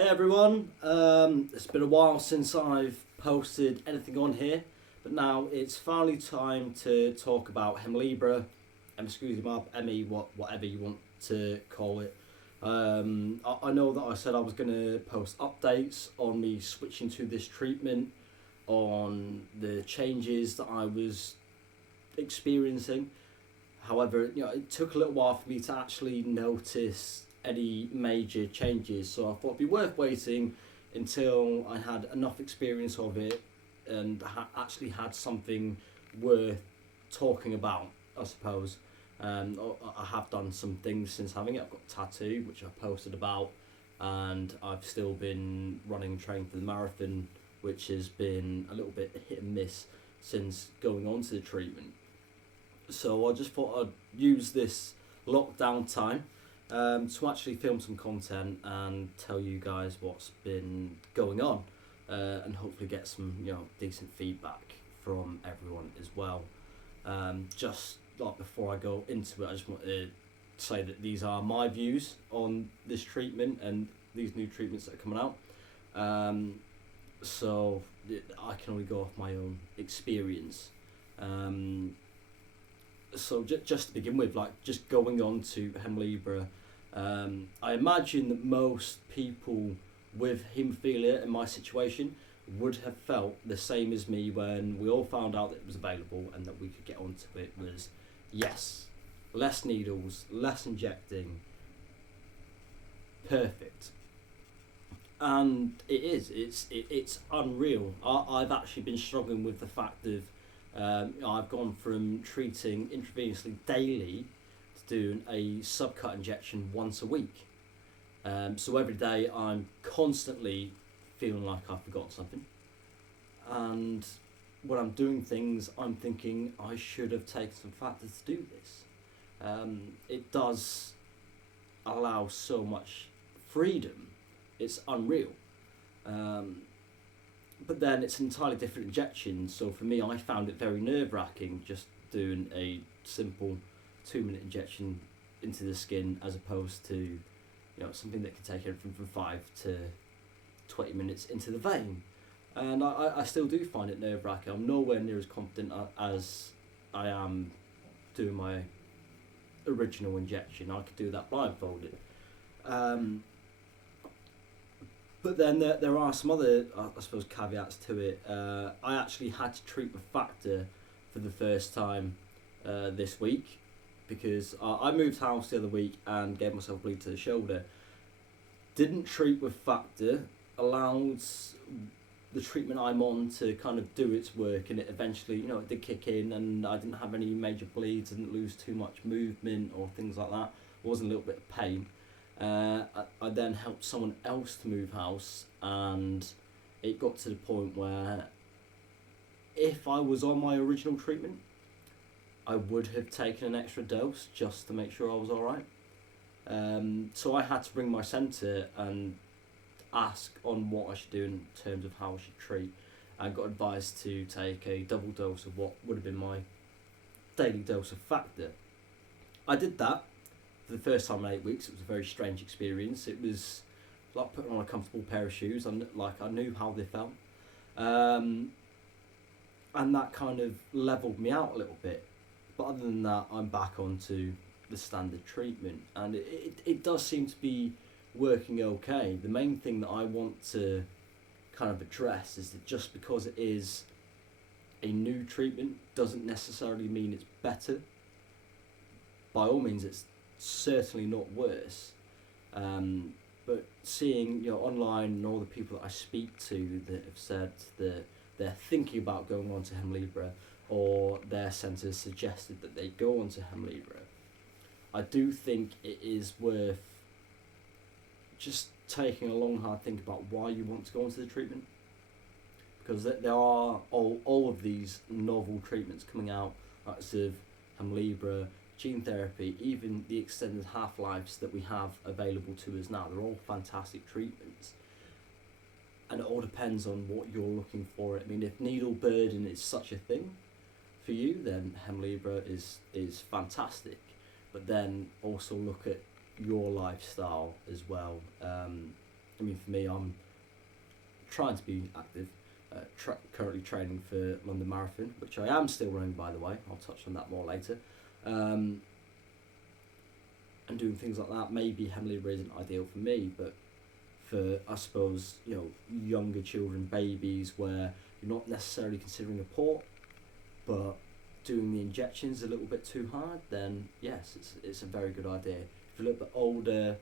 Hey everyone, it's been a while since I've posted anything on here, but now it's finally time to talk about Hemlibra, Emscusumab, Emmy, whatever you want to call it. I know that I said I was going to post updates on me switching to this treatment, on the changes that I was experiencing. However, it took a little while for me to actually notice any major changes, so I thought it'd be worth waiting until I had enough experience of it and actually had something worth talking about, I suppose. I have done some things since having it. I've got a tattoo, which I posted about, and I've still been running and training for the marathon, which has been a little bit hit and miss since going on to the treatment. So I just thought I'd use this lockdown time to actually film some content and tell you guys what's been going on, and hopefully get some decent feedback from everyone as well. Just like before I go into it, I just want to say that these are my views on this treatment and these new treatments that are coming out. So I can only go off my own experience. So just to begin with, just going on to Hemlibra, I imagine that most people with haemophilia in my situation would have felt the same as me when we all found out that it was available and that we could get onto it. Was yes, less needles, less injecting, perfect. And it is, it's unreal. I've actually been struggling with the fact of I've gone from treating intravenously daily to doing a subcut injection once a week. So every day I'm constantly feeling like I've forgotten something. And when I'm doing things, I'm thinking I should have taken some factors to do this. It does allow so much freedom. It's unreal. But then it's an entirely different injection, so for me I found it very nerve-wracking just doing a simple 2-minute injection into the skin as opposed to something that can take everything from 5 to 20 minutes into the vein. And I still do find it nerve-wracking. I'm nowhere near as confident as I am doing my original injection. I could do that blindfolded. But then there are some other, I suppose, caveats to it. I actually had to treat with factor for the first time this week because I moved house the other week and gave myself a bleed to the shoulder. Didn't treat with factor, allowed the treatment I'm on to kind of do its work, and it eventually, it did kick in and I didn't have any major bleeds, didn't lose too much movement or things like that. Wasn't a little bit of pain. I then helped someone else to move house, and it got to the point where if I was on my original treatment, I would have taken an extra dose just to make sure I was alright. So I had to ring my centre and ask on what I should do in terms of how I should treat. I got advised to take a double dose of what would have been my daily dose of factor. I did that. For the first time in 8 weeks, it was a very strange experience. It was like putting on a comfortable pair of shoes. I knew how they felt, and that kind of leveled me out a little bit. But other than that, I'm back onto the standard treatment, and it does seem to be working okay. The main thing that I want to kind of address is that just because it is a new treatment doesn't necessarily mean it's better. By all means, it's certainly not worse, but seeing online and all the people that I speak to that have said that they're thinking about going on to Hemlibra, or their centres suggested that they go on to Hemlibra, I do think it is worth just taking a long hard think about why you want to go onto the treatment, because there are all of these novel treatments coming out, like of Hemlibra, gene therapy, even the extended half-lives that we have available to us now. They're all fantastic treatments, and it all depends on what you're looking for. I mean, if needle burden is such a thing for you, then Hemlibra is fantastic, but then also look at your lifestyle as well. I mean, for me, I'm trying to be active. Currently training for London Marathon, which I am still running, by the way. I'll touch on that more later. And doing things like that. Maybe Hemlibra isn't ideal for me, but for, I suppose, younger children, babies, where you're not necessarily considering a port, but doing the injections a little bit too hard, then yes, it's a very good idea. If you're a little bit older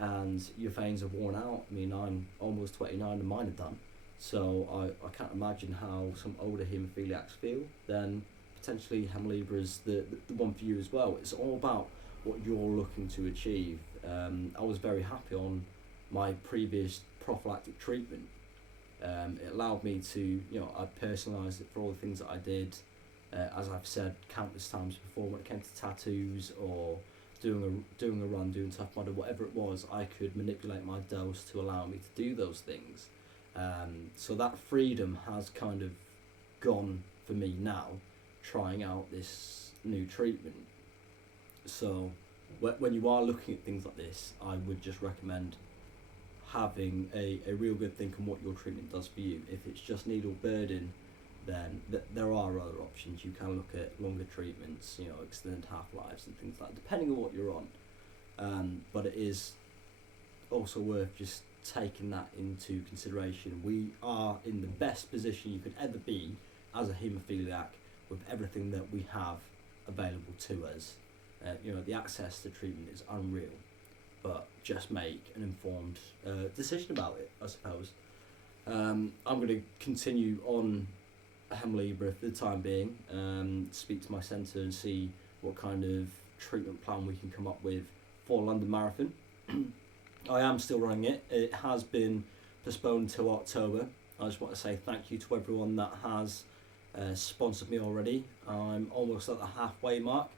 and your veins are worn out, I mean, I'm almost 29 and mine are done, so I can't imagine how some older haemophiliacs feel. Then potentially Hemlibra is the one for you as well. It's all about what you're looking to achieve. I was very happy on my previous prophylactic treatment. It allowed me to, I personalised it for all the things that I did. As I've said countless times before, when it came to tattoos or doing a run, doing Tough Mudder, whatever it was, I could manipulate my dose to allow me to do those things. So that freedom has kind of gone for me now, trying out this new treatment. So when you are looking at things like this, I would just recommend having a real good think on what your treatment does for you. If it's just needle burden, then there are other options. You can look at longer treatments, extended half-lives and things like that, depending on what you're on. But it is also worth just taking that into consideration. We are in the best position you could ever be as a haemophiliac with everything that we have available to us. The access to treatment is unreal, but just make an informed decision about it, I suppose. I'm going to continue on Hemlibra for the time being, speak to my centre and see what kind of treatment plan we can come up with for London Marathon. I am still running it. It has been postponed till October. I just want to say thank you to everyone that has sponsored me already. I'm almost at the halfway mark.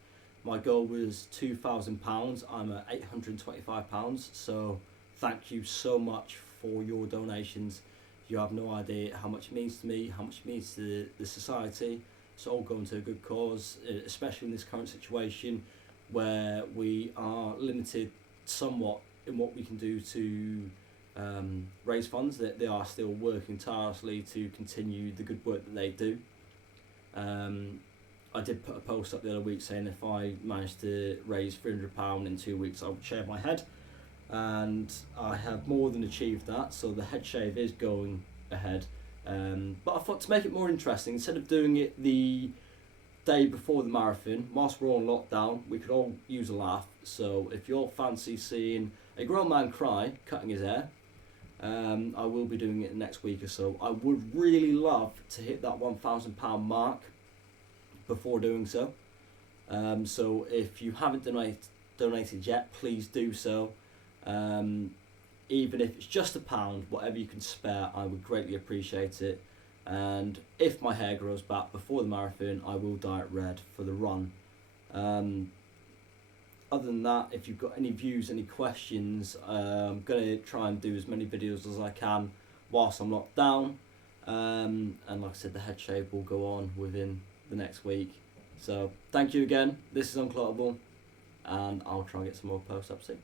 My goal was £2,000. I'm at £825. So thank you so much for your donations. You have no idea how much it means to me, how much it means to the society. It's all going to a good cause, especially in this current situation where we are limited somewhat in what we can do to raise funds. That they are still working tirelessly to continue the good work that they do. I did put a post up the other week saying if I managed to raise £300 in 2 weeks, I would shave my head, and I have more than achieved that. So the head shave is going ahead, but I thought to make it more interesting, instead of doing it the day before the marathon, whilst we're on lockdown, we could all use a laugh. So if you're fancy seeing a grown man cry cutting his hair, I will be doing it next week or so. I would really love to hit that £1,000 mark before doing so. So if you haven't donated yet, please do so. Even if it's just £1, whatever you can spare, I would greatly appreciate it. And if my hair grows back before the marathon, I will dye it red for the run. Other than that, if you've got any views, any questions, I'm going to try and do as many videos as I can whilst I'm locked down. And like I said, the head shave will go on within the next week. So thank you again. This is Unclottable, and I'll try and get some more posts up soon.